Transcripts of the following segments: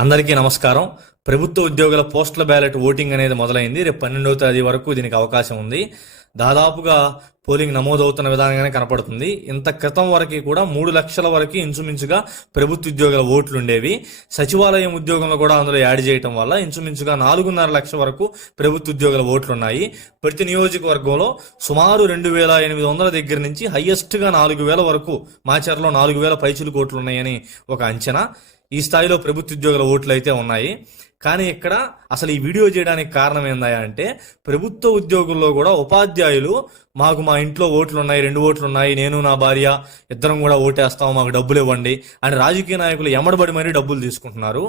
అందరికీ నమస్కారం. ప్రభుత్వ ఉద్యోగుల పోస్టల్ బ్యాలెట్ ఓటింగ్ అనేది మొదలైంది. రేపు పన్నెండవ తేదీ వరకు దీనికి అవకాశం ఉంది. దాదాపుగా పోలింగ్ నమోదవుతున్న విధానంగానే కనపడుతుంది. ఇంత క్రితం వరకు కూడా మూడు లక్షల వరకు ఇంచుమించుగా ప్రభుత్వ ఉద్యోగుల ఓట్లు ఉండేవి. సచివాలయం ఉద్యోగంలో కూడా అందులో యాడ్ చేయటం వల్ల ఇంచుమించుగా నాలుగున్నర లక్షల వరకు ప్రభుత్వ ఉద్యోగుల ఓట్లు ఉన్నాయి. ప్రతి నియోజకవర్గంలో సుమారు రెండు వేల ఎనిమిది వందల దగ్గర నుంచి హైయెస్ట్గా నాలుగు వేల వరకు మాచర్లో నాలుగు వేల పైచులు కోట్లు ఉన్నాయని ఒక అంచనా. ఈ స్థాయిలో ప్రభుత్వ ఉద్యోగుల ఓట్లు అయితే ఉన్నాయి. కానీ ఇక్కడ అసలు ఈ వీడియో చేయడానికి కారణం ఏందా అంటే ప్రభుత్వ ఉద్యోగుల్లో కూడా ఉపాధ్యాయులు మాకు మా ఇంట్లో ఓట్లు ఉన్నాయి రెండు ఓట్లు ఉన్నాయి నేను నా భార్య ఇద్దరం కూడా ఓటేస్తాం మాకు డబ్బులు ఇవ్వండి అని రాజకీయ నాయకులు ఎమడబడి మరీ డబ్బులు తీసుకుంటున్నారు.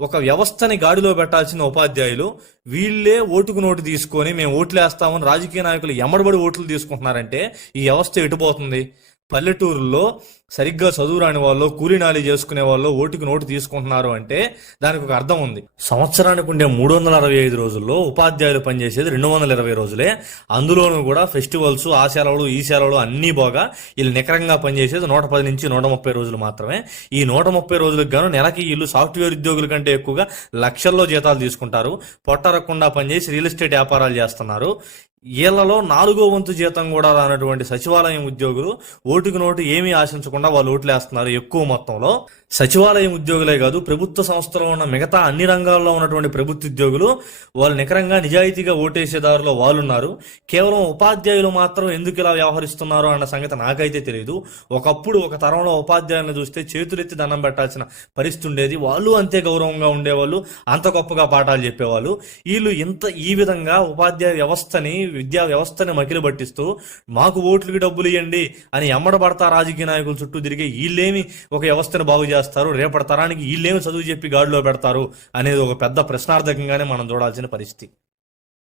ఒక వ్యవస్థని గాడిలో పెట్టాల్సిన ఉపాధ్యాయులు వీళ్ళే ఓటుకు నోటు తీసుకొని మేము ఓట్లు వేస్తామని రాజకీయ నాయకులు ఎమడబడి ఓట్లు తీసుకుంటున్నారంటే ఈ వ్యవస్థ ఎటుపోతుంది పల్లెటూరులో సరిగ్గా చదువు రాని వాళ్ళు కూలీ చేసుకునే వాళ్ళు ఓటుకు నోటు తీసుకుంటున్నారు అంటే దానికి ఒక అర్థం ఉంది. సంవత్సరానికి ఉండే మూడు వందల అరవై ఐదు రోజుల్లో ఉపాధ్యాయులు పనిచేసేది రెండు వందల ఇరవై రోజులే. అందులోనూ కూడా ఫెస్టివల్స్ ఆ సెలవులు ఈ సెలవులు అన్నీ బాగా వీళ్ళు నికరంగా పనిచేసేది నూట పది నుంచి నూట ముప్పై రోజులు మాత్రమే. ఈ నూట ముప్పై రోజులకు గాను నెలకి వీళ్ళు సాఫ్ట్వేర్ ఉద్యోగుల కంటే ఎక్కువగా లక్షల్లో జీతాలు తీసుకుంటారు. పొట్టరకుండా పనిచేసి రియల్ ఎస్టేట్ వ్యాపారాలు చేస్తున్నారు. వీళ్ళలో నాలుగో వంతు జీతం కూడా రానటువంటి సచివాలయం ఉద్యోగులు ఓటుకు నోటు ఏమీ ఆశించకుండా వాళ్ళు ఓట్లు వేస్తున్నారు ఎక్కువ మొత్తంలో. సచివాలయం ఉద్యోగులే కాదు ప్రభుత్వ సంస్థలో ఉన్న మిగతా అన్ని రంగాల్లో ఉన్నటువంటి ప్రభుత్వ ఉద్యోగులు వాళ్ళు నికరంగా నిజాయితీగా ఓటేసేదారులో వాళ్ళు ఉన్నారు కేవలం ఉపాధ్యాయులు మాత్రం ఎందుకు ఇలా వ్యవహరిస్తున్నారు అన్న సంగతి నాకైతే తెలియదు. ఒకప్పుడు ఒక తరంలో ఉపాధ్యాయులను చూస్తే చేతులెత్తి దండం పెట్టాల్సిన పరిస్థితి ఉండేది. వాళ్ళు అంతే గౌరవంగా ఉండేవాళ్ళు అంత గొప్పగా పాఠాలు చెప్పేవాళ్ళు. వీళ్ళు ఇంత ఈ విధంగా ఉపాధ్యాయ వ్యవస్థని విద్యా వ్యవస్థని మకిలి పట్టిస్తూ మాకు ఓట్లకి డబ్బులు ఇవ్వండి అని ఎమ్మడబడతా రాజకీయ నాయకుల చుట్టూ తిరిగి వీళ్ళేమి ఒక వ్యవస్థను బాగు చేస్తారు రేపటి తరానికి వీళ్ళేమి చదువు చెప్పి గాడిలో పెడతారు అనేది ఒక పెద్ద ప్రశ్నార్థకంగానే మనం చూడాల్సిన పరిస్థితి.